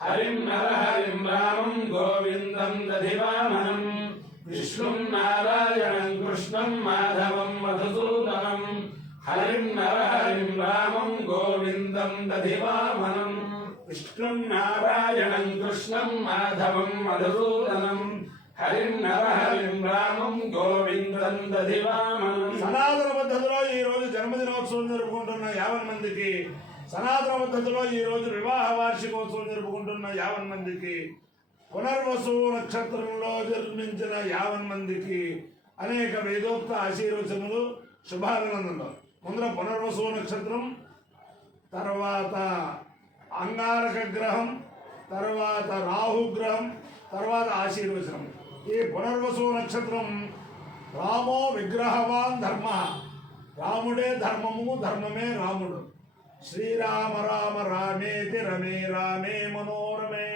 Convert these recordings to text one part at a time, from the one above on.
हरिं नरहरिं रामं गोविन्दं दधिवामनं विष्णुं नारायणं कृष्णं माधवं मधुसूदनं हरिं नरहरिं रामं गोविन्दं दधिवामनं विष्णुं नारायणं कृष्णं माधवं मधुसूदनं हरिं नरहरिं रामं गोविन्दं दधिवामनं సనాతన పద్ధతిలో ఈ రోజు జన్మదినోత్సవం జరుపుకుంటున్న 50 మందికి, సనాతన పద్ధతిలో ఈ రోజు వివాహ వార్షికోత్సవం జరుపుకుంటున్న 50 మందికి, పునర్వసు నక్షత్రంలో జన్మించిన 50 మందికి అనేక వేదోక్త ఆశీర్వచనములు, శుభాభినందనలు. ముందర పునర్వసు నక్షత్రం, తర్వాత అంగారక గ్రహం, తర్వాత రాహుగ్రహం, తర్వాత ఆశీర్వచనం. ఈ పునర్వసు నక్షత్రం రామో విగ్రహవాన్ ధర్మ, రాముడే ధర్మము, ధర్మమే రాముడు. శ్రీరామ రామ రామేతి రమే రామే మనోరమే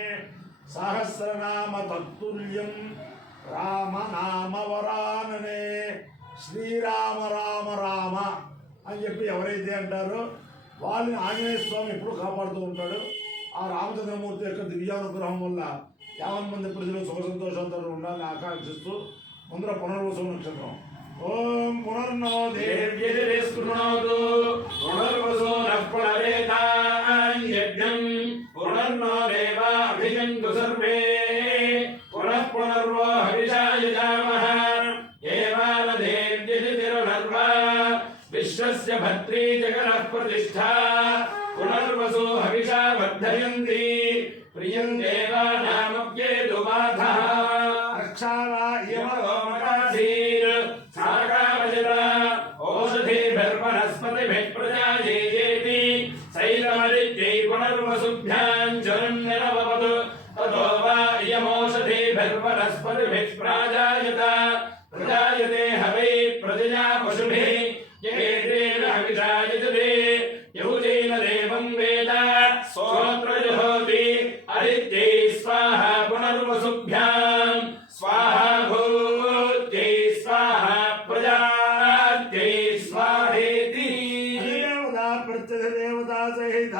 సహస్రనామ తత్తుల్యం రామనామ వరాననే. శ్రీరామ రామ రామ అని చెప్పి ఎవరైతే అంటారో వాళ్ళని ఆంజనేయ స్వామి ఎప్పుడు కాపాడుతూ ఉంటాడు. ఆ రామచంద్రమూర్తి యొక్క దివ్యానుగ్రహం వల్ల 50 మంది ప్రజలు సుఖ సంతోషాలతో ఉండాలని ఆకాంక్షిస్తూ ముందర పునర్వసు నక్షత్రం. ఓం పునర్నో దేవ్యేస్కృణోతు పునర్వసు నఃపునరేతాన్యజ్ఞం పునర్నో దేవా అభిజంతు సర్వే పునః పునర్వో హవిషాయజామః ఏవాన దేవ్యతిరునర్వా విశ్వస్య భద్రీ జగనః ప్రతిష్ఠా పునర్వసు హవిషా వర్ధయంతి ప్రియం దేవానామప్యేతు బాధః రక్షాలా वनस्पतिभिः प्रजायेति शैलमदित्यै पुनर्वसुभ्यां जलन्निरववतु ततो वा इयमोषधीभिर्वनस्पतिभिः प्रजायते हवै प्रजया पशुभिः येतेन हविषा यजते यहुतेन देवं वेद सोऽत्र जुहोति अदित्यै स्वाहा पुनर्वसुभ्यां स्वाहा भूत्यै स्वाहा प्रजात्यै स्वाहेति देवता प्रत्यय देवता सहित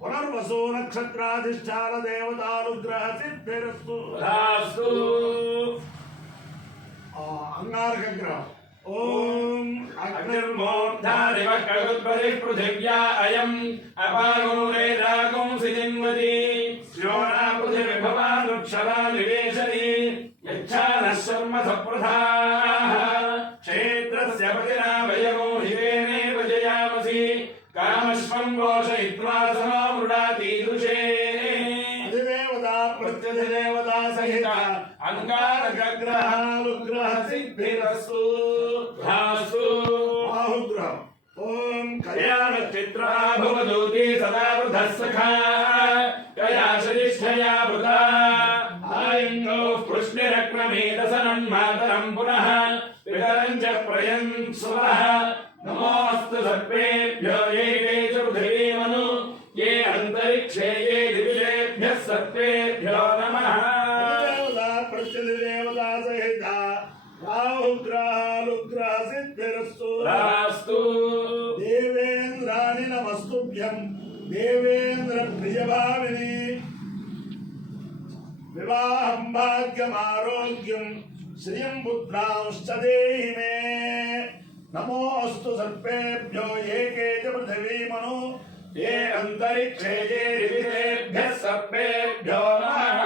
पुनर्वसु नक्षत्राधिष्ठान देवतानुग्रह सिद्धिरस्तु तथास्तु अंगारक ग्रह ओम अग्निर्मोर्धारिव कगुत्पतिः पृथिव्या अयम् अपागुरे रागुंसि जिन्वति श्योना पृथिविभवानुक्षरा निवेशति यच्छानः शर्म सप्रथाः क्षेत्रस्य पतिना वयगो हिरेणेव जयामसि कामश्वं घोषयित्वा सनो मृडातीदृशे अधिदेवता प्रत्यधिदेवता सहित अंगारकग्रहानुग्रह सिद्धिरस्तु धास्तु बाहुग्रह ओम कल्याणचित्रा भवदूती सदा वृद्धः सखा कया शरिष्ठया वृता आयङ्गौ कृष्णरक्नमेदसनन्मातरं पुनः पितरं च प्रयन् सुवः नमोऽस्तु सर्वेभ्यो ये च पृथिवीमनु ये अन्तरिक्षे ये दिविषेभ्यः सर्वेभ्यो नमः देवता प्रत्यधिदेवता सहित बाहुग्रहानुग्रह सिद्धिरस्तु रास्तु देवेन्द्राणि नमस्तुभ्यं देवेन्द्र प्रियभाविनी विवाहं भाग्यमारोग्यं श्रियं पुत्रांश्च देहि मे नमोऽस्तु सर्वेभ्यो ये के च पृथिवीमनु ये अन्तरिक्षे ये दिविषेभ्यः सर्वेभ्यो नमः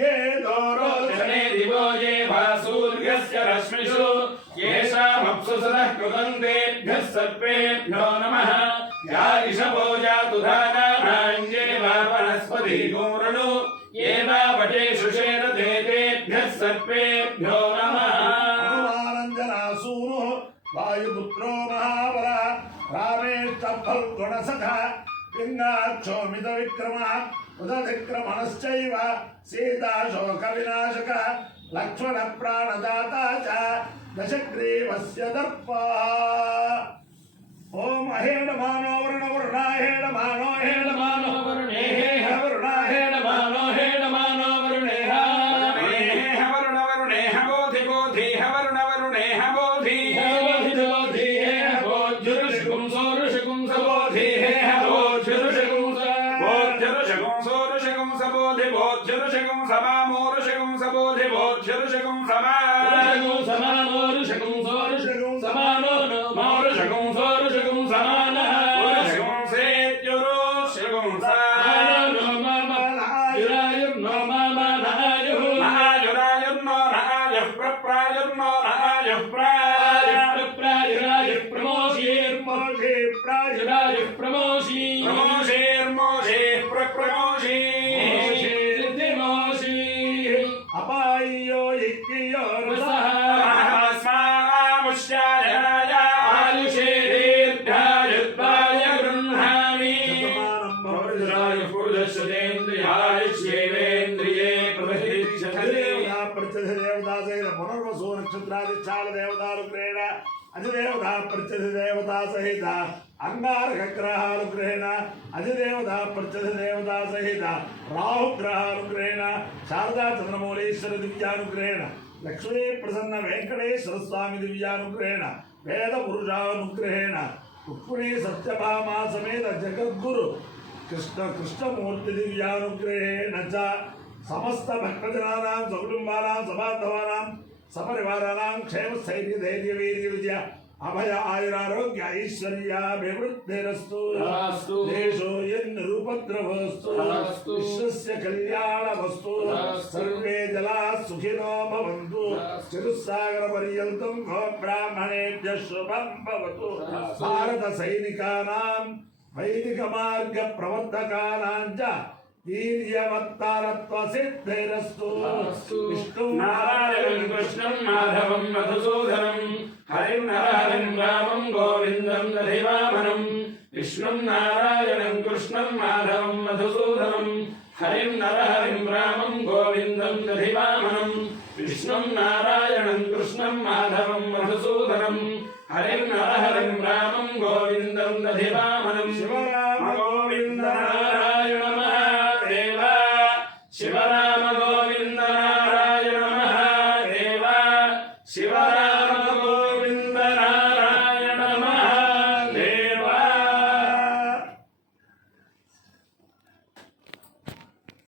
ये दोरोचने दिवो ये भासूर्यस्य रश्मिषु येषामप्सुसदः कृतन्तेभ्यः सर्वेभ्यो नमः या इषवो जातु धानानाञ्जे वा वनस्पतिगोरणु ये वा वटेषु शेरते तेभ्यः सर्वेभ्यो नमः हनुमानञ्जनासूनुः वायुपुत्रो महाबलः रामेष्टफल्गुणसखः पिङ्गाक्षोमितविक्रमः उदधिक्रमणश्चैव सीताशोकविनाशकः लक्ष्मणप्राणदाता च दशग्रीवस्य दर्पः ओम अहेडमानो वरुणवरुणाहेडमानो हेडमानो वरुणेः वरुणाहेडमानो हेडमानो वरुणेः वरुणेः बोधि बोधि वरुणवरुणेः बोधि बोधि बोधि ऋषिकुं सो ऋषिकुं स बोधि बोधि ऋषिकुं स ऋषगं सोरुषगं सबोधि बोध्यरुषगं समामोरुषगं सबोधि बोध्यरुषगं समा ऋषगं समानो ऋषगं सोरुषगं समानो मौरुषगं सोरुषगं समानः उरुषगं सेत्युरुषगं सा महायुरायुर्नो नहायुः प्रप्रायुर्नो नहायुः प्रमोषेर्मोषेः प्रप्रमोषी अपायो यज्ञयो महास्मामुष्याय आयुषे दीर्घायुत्वाय गृह्णामि पौरुषायुः पुरुषश्चेन्द्रियायुष्येवेन्द्रिये प्रतिष्ठते पुनर्वसु नक्षत्रादिच्छाल देवतानुग्रहेण अधिदेवता प्रत्यधि देवता सहित अंगारग्रहानुग्रहेण अधिदेवता प्रत्यधि देवता सहित राहुग्रहानुग्रहेण शारदा चंद्रमौलेश्वर दिव्यानुग्रहेण लक्ष्मी प्रसन्न वेंकटेश्वर स्वामी दिव्यानुग्रहेण वेद पुरुषानुग्रहेण रुक्मिणी सत्यभामा समेत जगद्गुरु कृष्णमूर्ति दिव्यानुग्रहेण च समस्त भक्तजनानां सकुटुंबानां सबान्धवानां सपरिवाराणां क्षेम स्थैर्य धैर्य वीर्य विजय अभय आयुरारोग्य ऐश्वर्याभिवृद्धिरस्तु देशो यन्निरुपद्रवस्तु विश्वस्य कल्याणमस्तु सर्वे जनाः सुखिनो भवन्तु चतुस्सागरपर्यन्तं गोब्राह्मणेभ्यः शुभं भवतु भारतसैनिकानां वैदिकमार्गप्रवर्तकानां च वीर्यवत्तारत्व सिद्धिरस्तु विष्णु नारायणं कृष्णं माधवं मधुसूदनं हरिं नरहरिं रामं गोविन्दं दधिवामनं विष्णुं नारायणं कृष्णं माधवं मधुसूदनं हरिं नरहरिं रामं गोविन्दं दधिवामनं विष्णुं नारायणं कृष्णं माधवं मधुसूदनं हरिं नरहरिं रामं गोविन्दं दधिवामनं शिवराम गोविन्द नारायण महादेव शिवराम गोविन्द नारायण महादेव शिव